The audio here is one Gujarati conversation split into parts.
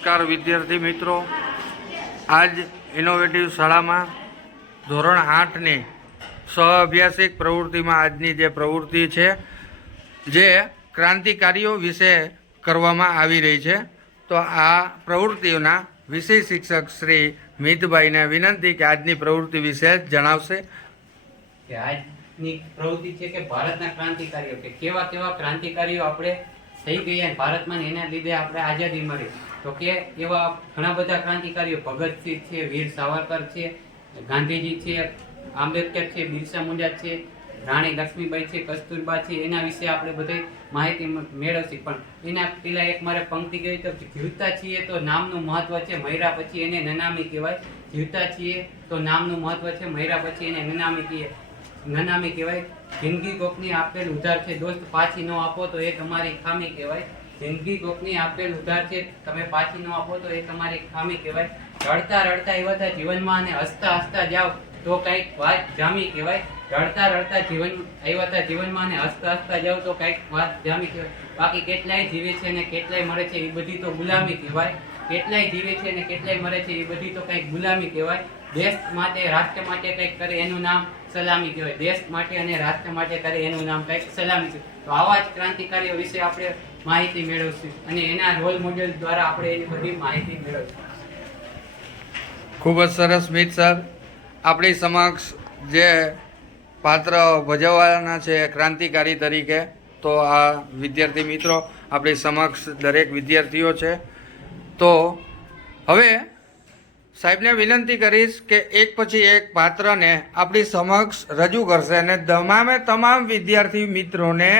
નમસ્કાર વિદ્યાર્થી મિત્રો, આજ ઇનોવેટિવ શાળામાં ધોરણ 8ની સહઅભ્યાસિક પ્રવૃત્તિમાં આજની જે પ્રવૃત્તિ છે જે ક્રાંતિકારીઓ વિશે કરવામાં આવી રહી છે. તો આ પ્રવૃત્તિઓના વિષય શિક્ષક શ્રી મિતભાઈને વિનંતી કે આજની પ્રવૃત્તિ વિશે જણાવશે. કે આજની પ્રવૃત્તિ છે કે ભારતના ક્રાંતિકારીઓ કે કેવા કેવા ક્રાંતિકારીઓ આપણે થઈ ગયા ભારતમાં, એના લીધે આપણે આઝાદી મળી. તો કે એવા ઘણા બધા ક્રાંતિકારીઓ ભગતસિંહ છે, વીર સાવરકર છે, ગાંધીજી છે, આંબેડકર છે, બિરસા મુંડા છે, રાણી લક્ષ્મીબાઈ છે, કસ્તુરબા છે, એના વિશે આપણે બધી માહિતી મેળવશી. પણ એના પેલા એક મારે પંક્તિ કહી તો જીવતા છીએ તો નામનું મહત્વ છે, મર્યા પછી એને નનામી કહેવાય. જીવતા છીએ તો નામનું મહત્વ છે, મર્યા પછી એને નનામી કહેવાય. જિંદગી કોકની આપેલ ઉધાર છે દોસ્ત, પાછી ન આપો તો એ તમારી ખામી કહેવાય. જિંદગી કોકની આપેલ ઉધાર છે, તમે પાછી ન આપો તો એ તમારી ખામી કહેવાય. રડતા રડતા આવ્યા જીવનમાં અને હસતા હસતા જાઓ તો કઈક વાત જામી કહેવાય. રડતા રડતા આવ્યા જીવનમાં અને હસતા હસતા જાઓ તો કઈક વાત જામી કહેવાય. બાકી કેટલાય જીવે છે અને કેટલાય મરે છે એ બધી તો ગુલામી કહેવાય. કેટલાય જીવે છે અને કેટલાય મરે છે એ બધી તો કઈક ગુલામી કહેવાય. દેશ માટે રાષ્ટ્ર માટે કંઈક કરે એનું નામ સલામી કહેવાય. દેશ માટે અને રાષ્ટ્ર માટે કરે એનું નામ કંઈક સલામી છે. તો આવા જ ક્રાંતિકારીઓ વિશે આપણે માહિતી મેળવશું અને એના રોલ મોડેલ દ્વારા આપણે એની બધી માહિતી મેળવશું. ખૂબ જ સરસ મિત સર, આપણી સમક્ષ જે પાત્ર ભજવવાના છે ક્રાંતિકારી તરીકે, તો આ વિદ્યાર્થી મિત્રો આપણી સમક્ષ દરેક વિદ્યાર્થીઓ છે. તો હવે સાહેબને વિનંતી કરીશ કે એક પછી એક પાત્રને આપણી સમક્ષ રજૂ કરશે અને તમામ વિદ્યાર્થી મિત્રોને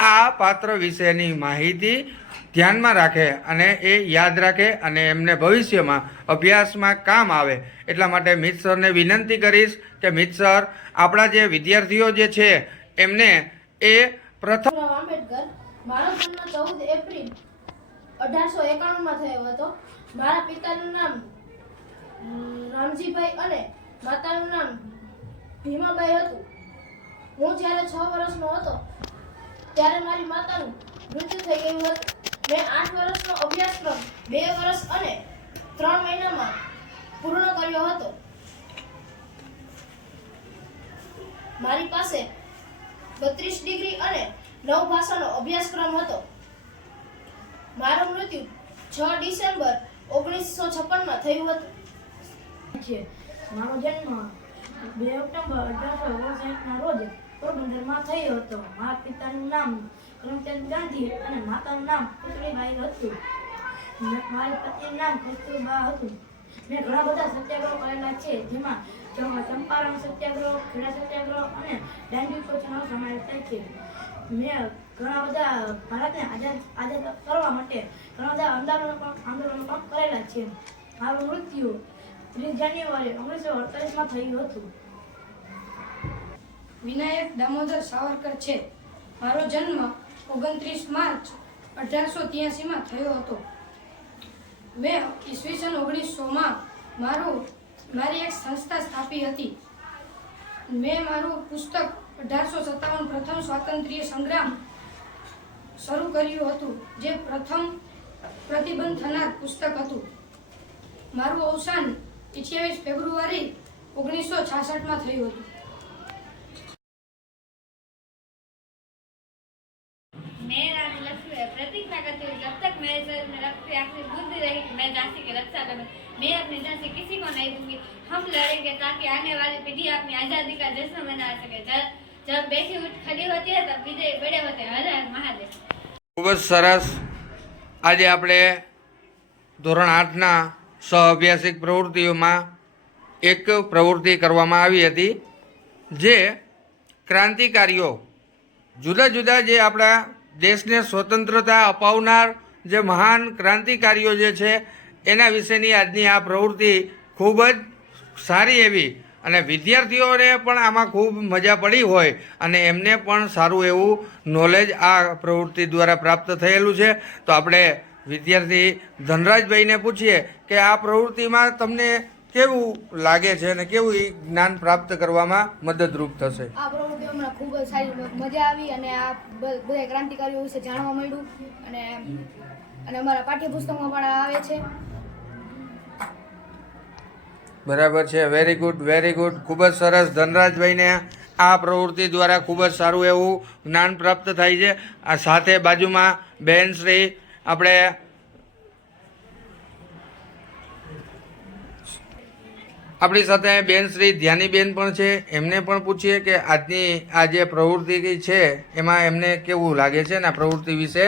આ પાત્ર વિશેની માહિતી ધ્યાનમાં રાખે અને એ યાદ રાખે અને એમને ભવિષ્યમાં અભ્યાસમાં કામ આવે. એટલા માટે મિત સરને વિનંતી કરીશ કે મિત સર આપણા જે વિદ્યાર્થીઓ જે છે એમને એ પ્રથમ આંબેડકર, મારો જન્મ 14 એપ્રિલ 1891માં થયો હતો. મારા પિતાનું નામ રામજીભાઈ અને માતાનું નામ ભીમાબાઈ હતું. હું જ્યારે 6 વર્ષનો હતો ત્યારે મારી માતાનું મૃત્યુ થઈ ગયું હતું. મેં 8 વર્ષનો અભ્યાસક્રમ 2 વર્ષ અને 3 મહિનામાં પૂર્ણ કર્યો હતો. મારી પાસે 32 ડિગ્રી અને 9 ભાષાનો અભ્યાસક્રમ હતો. મારું મૃત્યુ 6 ડિસેમ્બર 1956માં થયું હતું. મારો જન્મ 2 ઓક્ટોબર 1859ના રોજ પોરબંદરમાં થયો હતો. મારા પિતાનું નામ કરમચંદ ગાંધી અને માતાનું નામ પુતળીબાઈ હતું. મારા પતિનું નામ કસ્તુરબા હતું. મેં ઘણા બધા સત્યાગ્રહો કરેલા છે, જેમાં ચંપારણ સત્યાગ્રહ, ખેડા સત્યાગ્રહ અને દાંડી કૂચનો સમાવેશ થાય છે. મેં ઘણા બધા ભારતને આઝાદ કરવા માટે ઘણા બધા આંદોલનો પણ કરેલા છે. મારું મૃત્યુ 30 જાન્યુઆરી 1948માં થયું હતું. વિનાયક દામોદર સાવરકર છે. મારો જન્મ 29 માર્ચ 1883માં થયો હતો. મેં ઈસવીસન 1900માં મારી એક સંસ્થા સ્થાપી હતી. મેં મારું પુસ્તક 1857 પ્રથમ સ્વાતંત્ર્ય સંગ્રામ શરૂ કર્યું હતું, જે પ્રથમ પ્રતિબંધ થનાર પુસ્તક હતું. મારું અવસાન 28 ફેબ્રુઆરી 1966માં થયું હતું. मैं रानी लक्ष्मी प्रतिज्ञा करती हूँ जब तक मेरे शरीर में रक्त की आखिरी बूंद रहेगी मैं झांसी की रक्षा करूँ. मैं अपनी झांसी किसी को नहीं दूंगी. हम लड़ेंगे ताकि आने वाली पीढ़ी अपनी आज़ादी का जश्न मना सके. जब बैठी उठ खड़ी होती है तब विजय बड़े होते हैं. हर हर महादेव. ખૂબ જ સરસ. આજે આપણે ધોરણ 8ના સહઅભ્યાસિક પ્રવૃત્તિઓમાં એક પ્રવૃત્તિ કરવામાં આવી હતી, જે ક્રાંતિકારીઓ જુદા જુદા જે આપણા દેશને સ્વતંત્રતા અપાવનાર જે મહાન ક્રાંતિકારીઓ જે છે એના વિશેની આજની આ પ્રવૃત્તિ ખૂબ જ સારી એવી અને વિદ્યાર્થીઓને પણ આમાં ખૂબ મજા પડી હોય અને એમને પણ સારું એવું નોલેજ આ પ્રવૃત્તિ દ્વારા પ્રાપ્ત થયેલું છે. તો આપણે વિદ્યાર્થી ધનરાજભાઈને પૂછીએ કે આ પ્રવૃત્તિમાં તમને કેવું લાગે છે અને કેવું એ જ્ઞાન પ્રાપ્ત કરવામાં મદદરૂપ થશે? આ પ્રવૃત્તિઓ મને ખૂબ જ સારી મજા આવી અને આ બધા ક્રાંતિકારીઓ વિશે જાણવા મળ્યું અને અને અમારા પાઠ્યપુસ્તકમાં પણ આવે છે. બરાબર છે. Very good, very good. ખૂબ જ સરસ. ધનરાજભાઈને આ પ્રવૃત્તિ દ્વારા ખૂબ જ સારું એવું જ્ઞાન પ્રાપ્ત થાય છે. આ સાથે બાજુમાં બેન શ્રી આપણે આપણી સાથે બેન શ્રી ધ્યાનીબેન પણ છે. એમને પણ પૂછીએ કે આજની આ જે પ્રવૃત્તિ છે એમાં એમને કેવું લાગે છે ને આ પ્રવૃત્તિ વિશે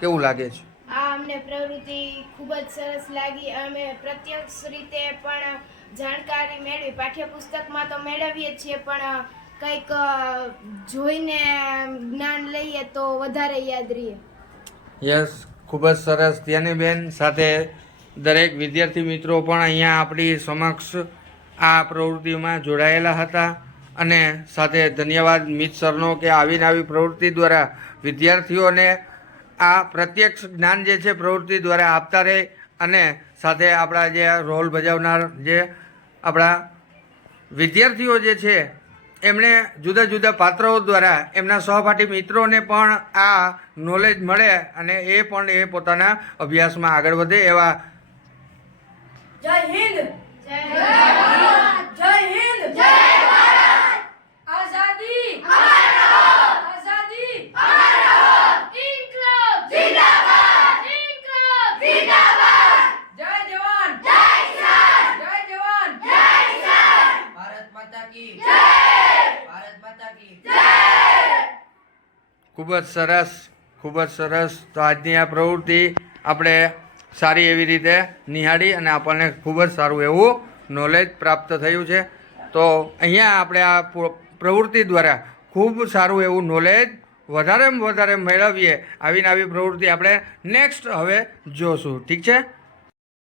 કેવું લાગે છે. આ અમને પ્રવૃત્તિ ખૂબ જ સરસ લાગી. અમે પ્રત્યક્ષ રીતે પણ જાણકારી મેળવી. પાઠ્યપુસ્તકમાં તો મેળવીએ જ છીએ, પણ કંઈક જોઈને જ્ઞાન લઈએ તો વધારે યાદ રહે. યસ, ખૂબ જ સરસ. ધ્યાનીબેન સાથે દરેક વિદ્યાર્થી મિત્રો પણ અહીંયા આપણી સમક્ષ આ પ્રવૃત્તિમાં જોડાયેલા હતા. અને સાથે ધન્યવાદ મિત સરનો કે આવીને આવી પ્રવૃત્તિ દ્વારા વિદ્યાર્થીઓને આ પ્રત્યક્ષ જ્ઞાન જે છે પ્રવૃત્તિ દ્વારા આપતા રહે. અને સાથે આપણા જે રોલ ભજવનાર જે આપણા વિદ્યાર્થીઓ જે છે એમણે જુદા જુદા પાત્રો દ્વારા એમના સહપાઠી મિત્રોને પણ આ નોલેજ મળે અને એ પણ એ પોતાના અભ્યાસમાં આગળ વધે. એવા જય હિન્દ, જય ભારત, જય હિન્દ, જય ભારત. આઝાદી આઝાદી ઇન્કલાબ જિંદાબાદ, ઇન્કલાબ જિંદાબાદ. જય જવાન, જય કિસાન, જય જવાન, જય કિસાન. ભારત માતા કી જય, ભારત માતા કી જય. ખૂબ જ સરસ, ખૂબ જ સરસ. તો આજની આ પ્રવૃત્તિ આપણે સારી એવી રીતે નિહાળી અને આપણને ખૂબ જ સારું એવું નોલેજ પ્રાપ્ત થયું છે. તો અહીંયા આપણે આ પ્રવૃત્તિ દ્વારા ખૂબ સારું એવું નોલેજ વધારેમાં વધારે મેળવીએ. આવીને આવી પ્રવૃત્તિ આપણે નેક્સ્ટ હવે જોશું. ઠીક છે.